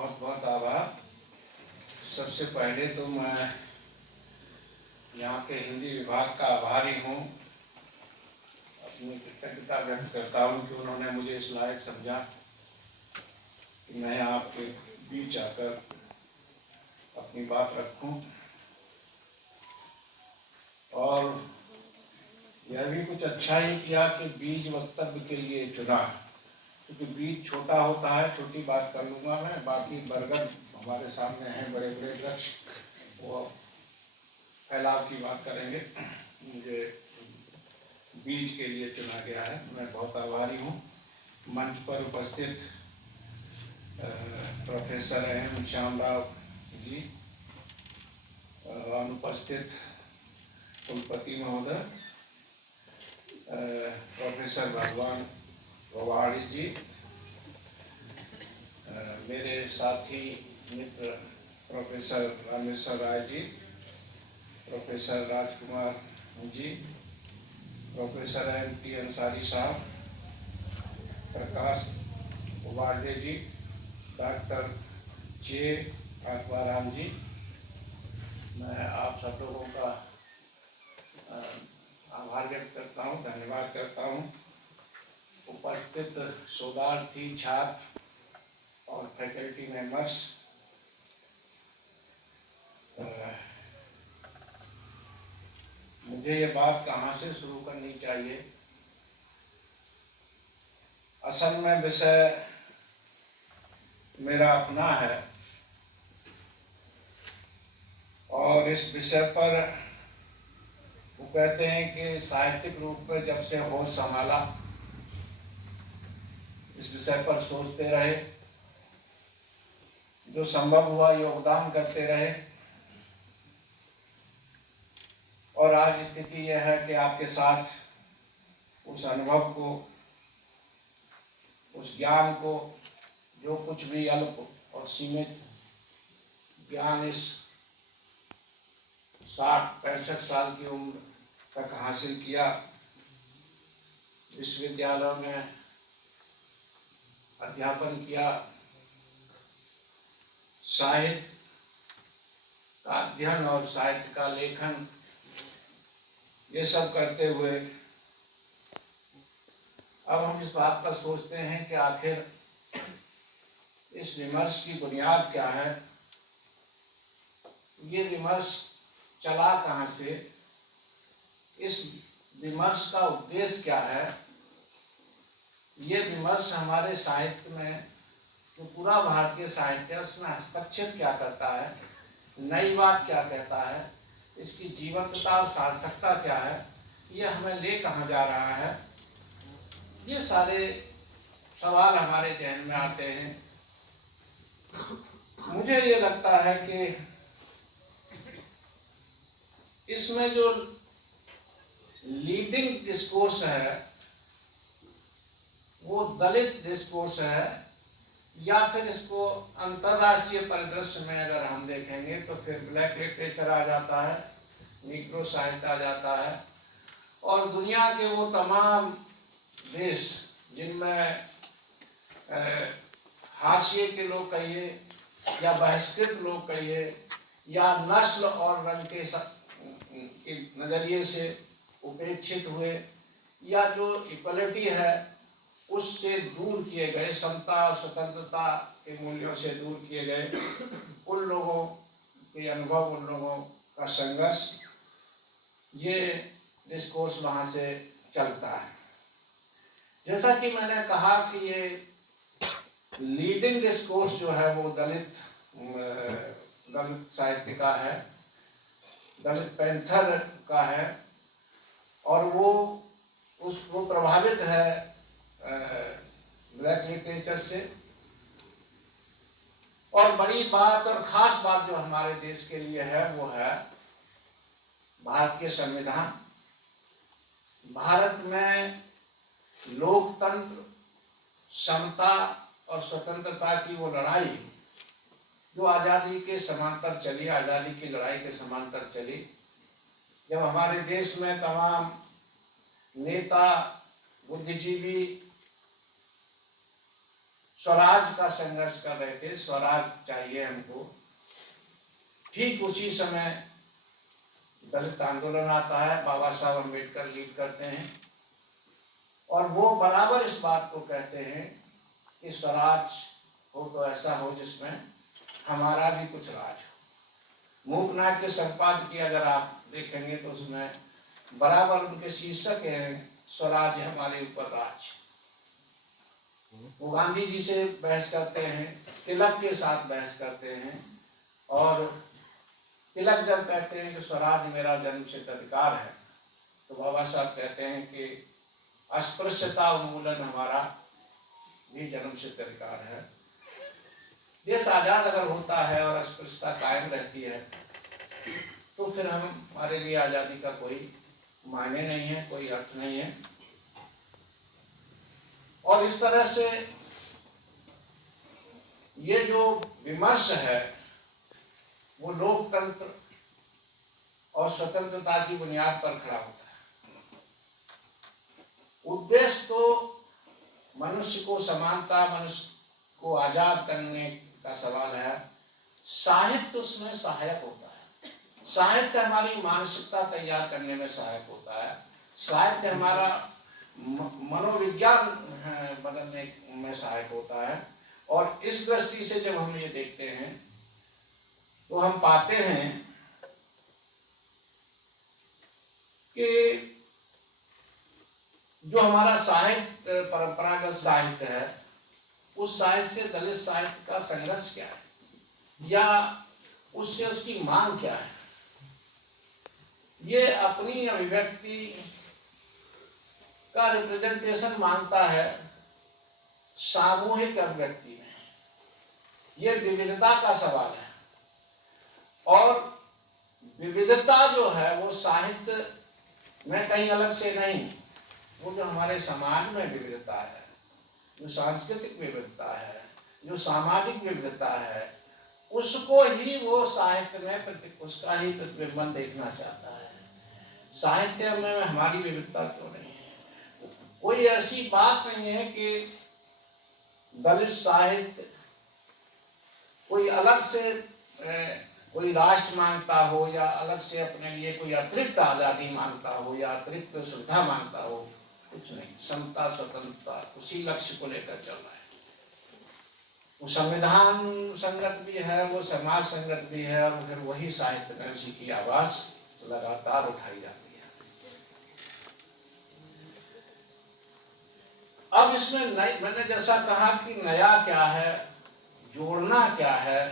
बहुत बहुत आभार। सबसे पहले तो मैं यहाँ के हिंदी विभाग का आभारी हूँ। अपनी कृतज्ञता व्यक्त करता हूँ कि उन्होंने मुझे इस लायक समझा कि मैं आपके बीच आकर अपनी बात रखूं। और यह भी कुछ अच्छा ही किया कि बीज वक्तव्य के लिए चुना, क्योंकि बीज छोटा होता है। छोटी बात कर लूँगा मैं, बाकी बरगद हमारे सामने हैं, बड़े बड़े वृक्ष, वो फैलाव की बात करेंगे। मुझे बीज के लिए चुना गया है, मैं बहुत आभारी हूँ। मंच पर उपस्थित प्रोफेसर एम श्याम राव जी, अनुपस्थित कुलपति महोदय, प्रोफेसर भगवान गोवाड़ी जी, मेरे साथी मित्र professor Rameshwar Rai ji, professor Rajkumar ji, professor M.T. Ansari साहब, प्रकाश उबाड़े जी, डॉक्टर जे आत्माराम जी, मैं आप सब लोगों का आभार व्यक्त करता हूँ, धन्यवाद करता हूँ। उपस्थित शोधार्थी, छात्र और फैकल्टी मेंबर्स, मुझे ये बात कहाँ से शुरू करनी चाहिए। असल में विषय मेरा अपना है और इस विषय पर वो कहते हैं कि साहित्यिक रूप में जब से होश संभाला, इस विषय पर सोचते रहे, जो संभव हुआ योगदान करते रहे, और आज स्थिति यह है कि आपके साथ उस अनुभव को, उस ज्ञान को, जो कुछ भी अल्प और सीमित ज्ञान इस 60-65 साल की उम्र तक हासिल किया, विश्वविद्यालय में अध्यापन किया, साहित्य का अध्ययन और साहित्य का लेखन, ये सब करते हुए अब हम इस बात पर सोचते हैं कि आखिर इस विमर्श की बुनियाद क्या है, ये विमर्श चला कहाँ से, इस विमर्श का उद्देश्य क्या है, ये विमर्श हमारे साहित्य में, जो पूरा भारतीय साहित्य है उसमें हस्तक्षेप क्या करता है, नई बात क्या कहता है, इसकी जीवंतता और सार्थकता क्या है, ये हमें ले कहाँ जा रहा है, ये सारे सवाल हमारे जहन में आते हैं। मुझे ये लगता है कि इसमें जो लीडिंग डिस्कोर्स है वो दलित डिस्कोर्स है, या फिर इसको अंतरराष्ट्रीय परिदृश्य में अगर हम देखेंगे तो फिर ब्लैक लिटरेचर आ जाता है, नीग्रो साहित्य आ जाता है, और दुनिया के वो तमाम देश जिनमें हाशिए के लोग कहिए या बहिष्कृत लोग कहिए या नस्ल और रंग के नजरिए से उपेक्षित हुए, या जो इक्वलिटी है उससे दूर किए गए, समता और स्वतंत्रता के मूल्यों से दूर किए गए, उन लोगों के अनुभव, उन लोगों का संघर्ष, ये डिस्कोर्स वहाँ से चलता है। जैसा कि मैंने कहा कि ये लीडिंग डिस्कोर्स जो है वो दलित साहित्य का है, दलित पैंथर का है, और वो उसको प्रभावित है ब्लैक लिटरेचर से। और बड़ी बात और खास बात जो हमारे देश के लिए है वो है भारतीय संविधान। भारत में लोकतंत्र, समता और स्वतंत्रता की वो लड़ाई जो आज़ादी के समांतर चली, आज़ादी की लड़ाई के समांतर चली, जब हमारे देश में तमाम नेता, बुद्धिजीवी, स्वराज का संघर्ष कर रहे थे, स्वराज चाहिए हमको। ठीक उसी समय दलित आंदोलन आता है, बाबा साहब अम्बेडकर लीड करते हैं और वो बराबर इस बात को कहते हैं कि स्वराज हो तो ऐसा हो जिसमें हमारा भी कुछ राज हो। मूकनाथ के संपादकीय अगर आप देखेंगे तो उसमें बराबर उनके शीर्षक है, स्वराज हमारे ऊपर राज। वो गांधी जी से बहस करते हैं, तिलक के साथ बहस करते हैं, और तिलक जब कहते हैं कि स्वराज मेरा जन्मसिद्ध अधिकार है, तो बाबा साहब कहते हैं कि अस्पृश्यता उन्मूलन हमारा भी जन्मसिद्ध अधिकार है। देश आजाद अगर होता है और अस्पृश्यता कायम रहती है तो फिर हमारे लिए आजादी का कोई मायने नहीं है, कोई अर्थ नहीं है। और इस तरह से ये जो विमर्श है वो लोकतंत्र और स्वतंत्रता की बुनियाद पर खड़ा होता है। उद्देश्य तो मनुष्य को समानता, मनुष्य को आजाद करने का सवाल है। साहित्य उसमें सहायक होता है। साहित्य हमारी मानसिकता तैयार करने में सहायक होता है। साहित्य हमारा मनोविज्ञान बदलने में सहायक होता है। और इस दृष्टि से जब हम ये देखते हैं तो हम पाते हैं कि जो हमारा साहित्य परंपरागत साहित्य है, उस साहित्य से दलित साहित्य का संघर्ष क्या है या उससे उसकी मांग क्या है। ये अपनी अभिव्यक्ति का रिप्रेजेंटेशन मांगता है सामूहिक अभिव्यक्ति में। ये विविधता का सवाल है और विविधता जो है वो साहित्य में कहीं अलग से नहीं, वो जो हमारे समाज में विविधता है, जो सांस्कृतिक विविधता है, जो सामाजिक विविधता है, उसको ही वो साहित्य में उसका ही प्रतिबिंबन देखना चाहता है। साहित्य में हमारी विविधता क्यों नहीं है? कोई ऐसी बात नहीं है कि दलित साहित्य कोई अलग से कोई राष्ट्र मांगता हो या अलग से अपने लिए कोई अतिरिक्त आजादी मांगता हो या अतिरिक्त सुविधा मांगता हो। कुछ नहीं, समता स्वतंत्रता उसी लक्ष्य को लेकर चल रहा है। वो संविधान संगत भी है, वो समाज संगत भी है, और फिर वही साहित्य में उसी की आवाज लगातार उठाई जाती है। अब इसमें मैंने जैसा कहा कि नया क्या है, जोड़ना क्या है,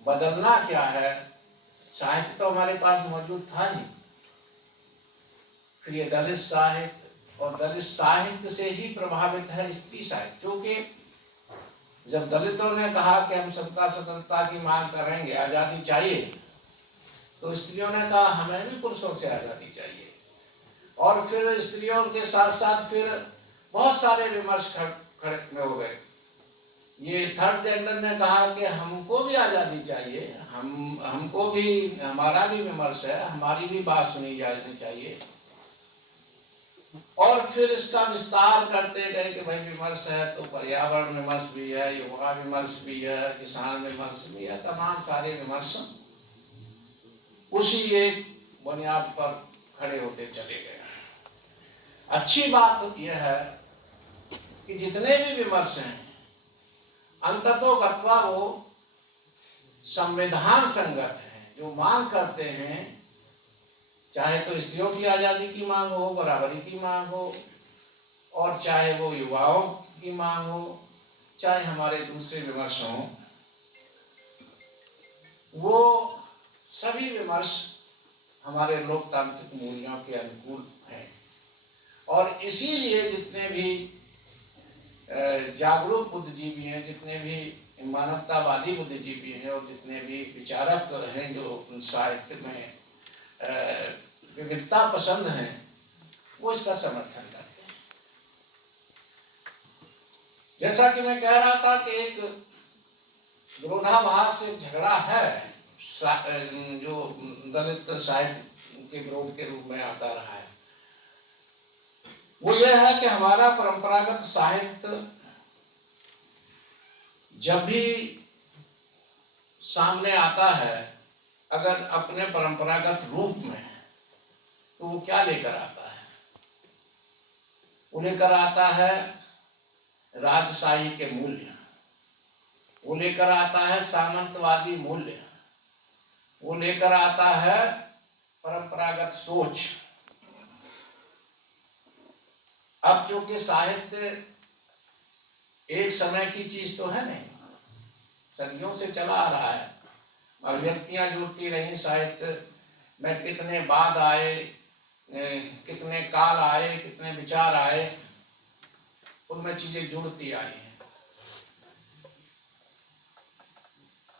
बदलना क्या है। साहित्य तो हमारे पास मौजूद था ही, फिर ये दलित साहित्य, और दलित साहित्य से ही प्रभावित है स्त्री साहित्य। क्योंकि जब दलितों ने कहा कि हम समता स्वतंत्रता की मांग करेंगे, आजादी चाहिए, तो स्त्रियों ने कहा हमें भी पुरुषों से आजादी चाहिए। और फिर स्त्रियों के साथ साथ फिर बहुत सारे विमर्श खड़े हो गए। ये थर्ड जेंडर ने कहा कि हमको भी आजादी चाहिए, हमको भी, हमारा भी विमर्श है, हमारी भी बात सुनी जानी चाहिए। और फिर इसका विस्तार करते गए कि भाई विमर्श है तो पर्यावरण विमर्श भी है, युवा विमर्श भी है, किसान विमर्श भी है, तमाम सारे विमर्श उसी एक बुनियाद पर खड़े होते चले गए। अच्छी बात यह है कि जितने भी विमर्श हैं अंततोगत्वा वो संविधान संगत है। जो मांग करते हैं, चाहे तो स्त्रियों की आजादी की मांग हो, बराबरी की मांग हो, और चाहे वो युवाओं की मांग हो, चाहे हमारे दूसरे विमर्श हों, वो सभी विमर्श हमारे लोकतांत्रिक मूल्यों के अनुकूल हैं। और इसीलिए जितने भी जागरूक बुद्धिजीवी हैं, जितने भी मानवतावादी बुद्धिजीवी हैं, और जितने भी विचारक हैं जो साहित्य में विविधता पसंद हैं, वो इसका समर्थन करते हैं। जैसा कि मैं कह रहा था कि एक विरोधाभास से झगड़ा है जो दलित साहित्य के विरोध के रूप में आता रहा है। वो यह है कि हमारा परंपरागत साहित्य जब भी सामने आता है, अगर अपने परंपरागत रूप में, तो वो क्या लेकर आता है? वो लेकर आता है राजशाही के मूल्य, वो लेकर आता है सामंतवादी मूल्य, वो लेकर आता है परंपरागत सोच। अब चूंकि साहित्य एक समय की चीज तो है नहीं, सदियों से चला आ रहा है। अभिव्यक्तियां जुड़ती रही साहित्य में, कितने बाद आए, कितने काल आए, कितने विचार आए, उनमें चीजें जुड़ती आई हैं।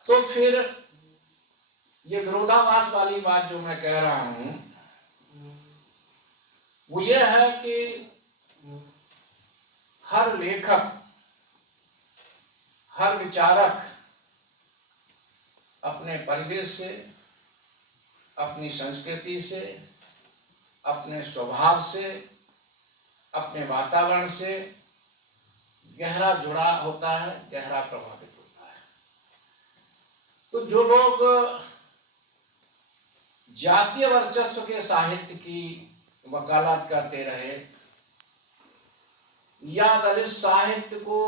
तो फिर ये विरोधाभास वाली बात जो मैं कह रहा हूं, वो ये है कि हर लेखक, हर विचारक अपने परिवेश से, अपनी संस्कृति से, अपने स्वभाव से, अपने वातावरण से गहरा जुड़ा होता है, गहरा प्रभावित होता है। तो जो लोग जातीय वर्चस्व के साहित्य की वकालत करते रहे, या दलित साहित्य को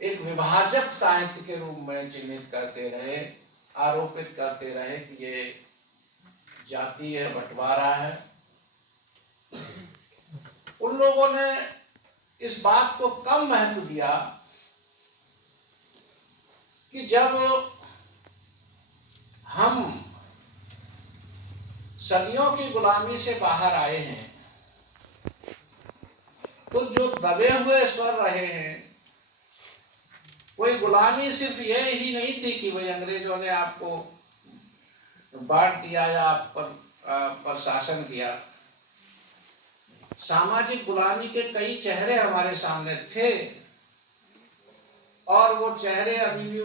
एक विभाजक साहित्य के रूप में चिन्हित करते रहे, आरोपित करते रहे कि ये जातीय बंटवारा है, उन लोगों ने इस बात को कम महत्व दिया कि जब हम सदियों की गुलामी से बाहर आए हैं, तो जो दबे हुए स्वर रहे हैं, कोई गुलामी सिर्फ ये ही नहीं थी कि भाई अंग्रेजों ने आपको बांट दिया या आप पर शासन किया। सामाजिक गुलामी के कई चेहरे हमारे सामने थे, और वो चेहरे अभी भी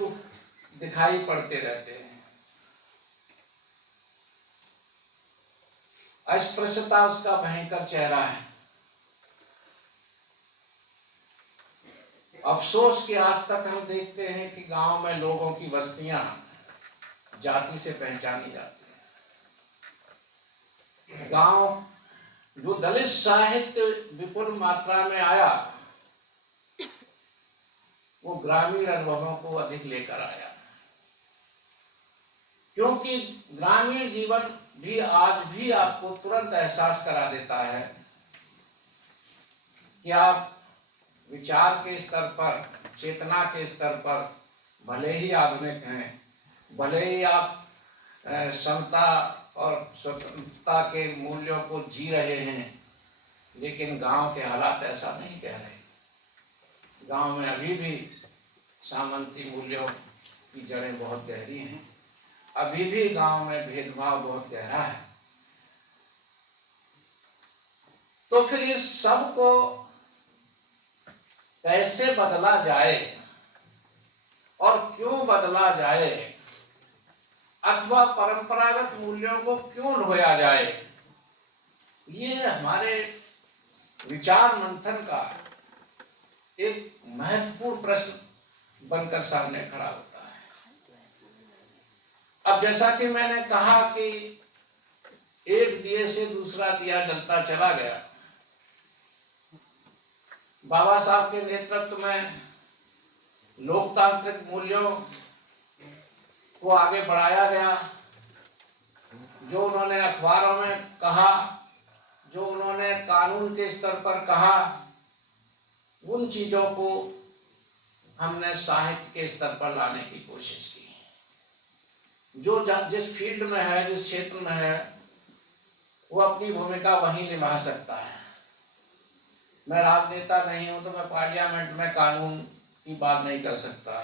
दिखाई पड़ते रहते हैं। अस्पृश्यता उसका भयंकर चेहरा है। अफसोस कि आज तक हम देखते हैं कि गांव में लोगों की बस्तियां जाति से पहचानी जाती है। गांव जो दलित साहित्य विपुल मात्रा में आया, वो ग्रामीण अनुभवों को अधिक लेकर आया, क्योंकि ग्रामीण जीवन भी आज भी आपको तुरंत एहसास करा देता है कि आप विचार के स्तर पर, चेतना के स्तर पर भले ही आधुनिक हैं, भले ही आप समता और स्वतंत्रता के मूल्यों को जी रहे हैं, लेकिन गांव के हालात ऐसा नहीं कह रहे। गांव में अभी भी सामंती मूल्यों की जड़ें बहुत गहरी हैं, अभी भी गांव में भेदभाव बहुत गहरा है। तो फिर इस सब को कैसे बदला जाए और क्यों बदला जाए, अथवा परंपरागत मूल्यों को क्यों ढोया जाए, ये हमारे विचार मंथन का एक महत्वपूर्ण प्रश्न बनकर सामने खड़ा होता है। अब जैसा कि मैंने कहा कि एक दिए से दूसरा दिया जलता चला गया। बाबा साहब के नेतृत्व में लोकतांत्रिक मूल्यों को आगे बढ़ाया गया। जो उन्होंने अखबारों में कहा, जो उन्होंने कानून के स्तर पर कहा, उन चीजों को हमने साहित्य के स्तर पर लाने की कोशिश की। जो जिस फील्ड में है, जिस क्षेत्र में है, वो अपनी भूमिका वहीं निभा सकता है। मैं राजनेता नहीं हूं, तो मैं पार्लियामेंट में कानून की बात नहीं कर सकता।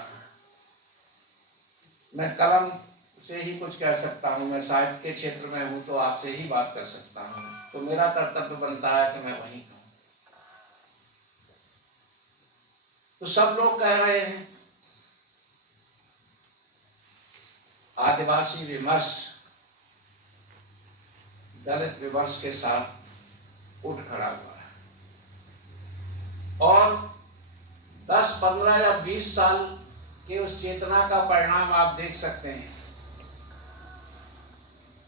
मैं कलम से ही कुछ कह सकता हूं। मैं साहित्य के क्षेत्र में हूं, तो आपसे ही बात कर सकता हूं। तो मेरा कर्तव्य बनता है कि मैं वहीं कहूं। तो सब लोग कह रहे हैं, आदिवासी विमर्श दलित विमर्श के साथ उठ खड़ा हुआ है, और 10 10-15 या 20 साल के उस चेतना का परिणाम आप देख सकते हैं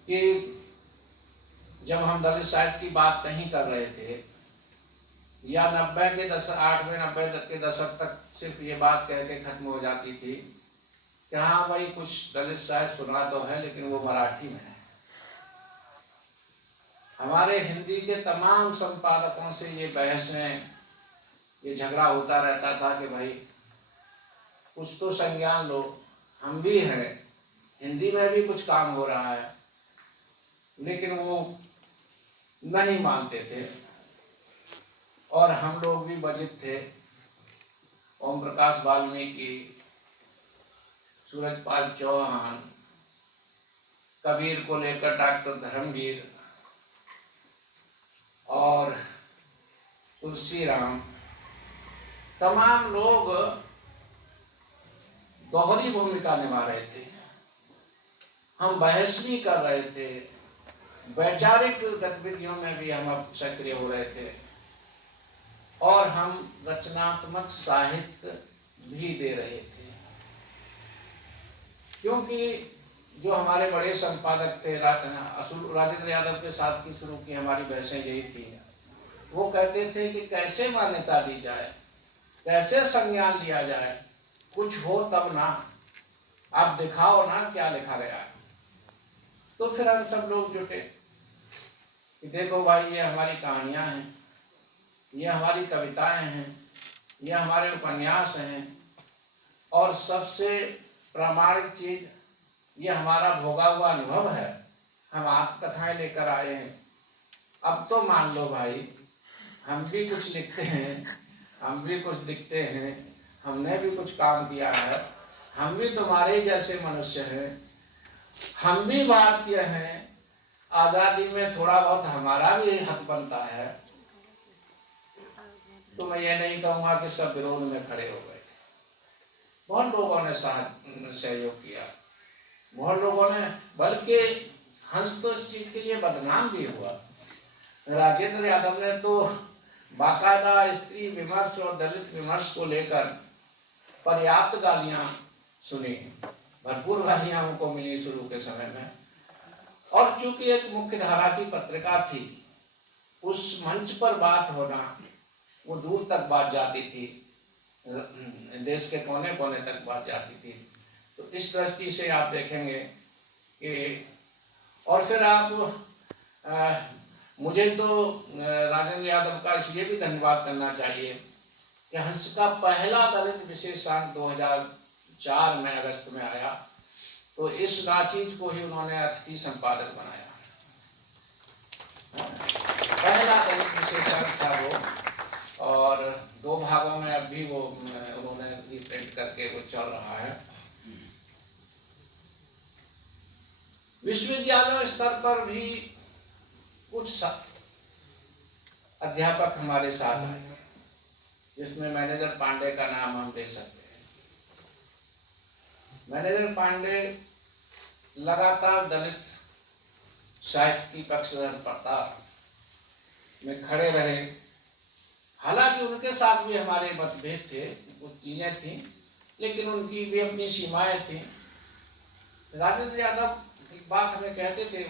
कि जब हम दलित साहित्य की बात नहीं कर रहे थे, या 80 के दशक तक सिर्फ ये बात कह के खत्म हो जाती थी कि हाँ भाई कुछ दलित साहित्य सुना तो है लेकिन वो मराठी में है। हमारे हिंदी के तमाम संपादकों से ये बहसें, ये झगड़ा होता रहता था कि भाई कुछ तो संज्ञान लो, हम भी हैं, हिंदी में भी कुछ काम हो रहा है, लेकिन वो नहीं मानते थे। और हम लोग भी बजित थे, ओम प्रकाश वाल्मीकि, सूरजपाल चौहान, कबीर को लेकर डॉक्टर धर्मवीर और तुलसीराम, तमाम लोग दोहरी भूमिका निभा रहे थे। हम बहस भी कर रहे थे, वैचारिक गतिविधियों में भी हम सक्रिय हो रहे थे, और हम रचनात्मक साहित्य भी दे रहे थे। क्योंकि जो हमारे बड़े संपादक थे, राजेंद्र यादव के साथ की शुरू की हमारी बहसें यही थी। वो कहते थे कि कैसे मान्यता दी जाए, कैसे संज्ञान लिया जाए, कुछ हो तब ना, आप दिखाओ ना क्या लिखा गया है। तो फिर हम सब लोग जुटे कि देखो भाई ये हमारी कहानियां हैं, ये हमारी कविताएं हैं, ये हमारे उपन्यास हैं, और सबसे प्रामाणिक चीज ये हमारा भोगा हुआ अनुभव है। हम आप कथाएं लेकर आए हैं, अब तो मान लो भाई हम भी कुछ लिखते हैं, हम भी कुछ लिखते हैं, हमने भी कुछ काम किया है, हम भी तुम्हारे जैसे मनुष्य हैं, हम भी भारतीय हैं, आजादी में थोड़ा बहुत हमारा भी हक बनता है। तो मैं ये नहीं कहूँगा कि सब विरोध में खड़े हो गए। बहुत लोगों ने सहयोग किया, बहुत लोगों ने, बल्कि हंस तो इस चीज के लिए बदनाम भी हुआ। राजेंद्र यादव ने तो बाकायदा स्त्री विमर्श और दलित विमर्श को लेकर पर्याप्त गालियां सुनी, भरपूर गालियां हमको मिली शुरू के समय में। और चूंकि एक मुख्य धारा की पत्रिका थी, उस मंच पर बात होना वो दूर तक बात जाती थी, देश के कोने कोने तक बात जाती थी। तो इस दृष्टि से आप देखेंगे कि, और फिर आप मुझे तो राजेंद्र यादव का इसलिए भी धन्यवाद करना चाहिए कि हंस का पहला दलित विशेषांक 2004 में अगस्त में आया, तो इस नाचीज को ही उन्होंने अतिथि संपादक बनाया। पहला दलित विशेषांक था वो, और 2 भागों में अब भी वो उन्होंने रिप्रिंट करके वो चल रहा है। विश्वविद्यालय स्तर पर भी कुछ अध्यापक हमारे साथ आए, जिसमें मैनेजर पांडे का नाम हम ले सकते हैं। मैनेजर पांडे लगातार दलित साहित्य की पक्षधरता में खड़े रहे। हालांकि उनके साथ भी हमारे मतभेद थे, कुछ चीजें थी, लेकिन उनकी भी अपनी सीमाएं थी। राजेंद्र यादव एक बात हमें कहते थे,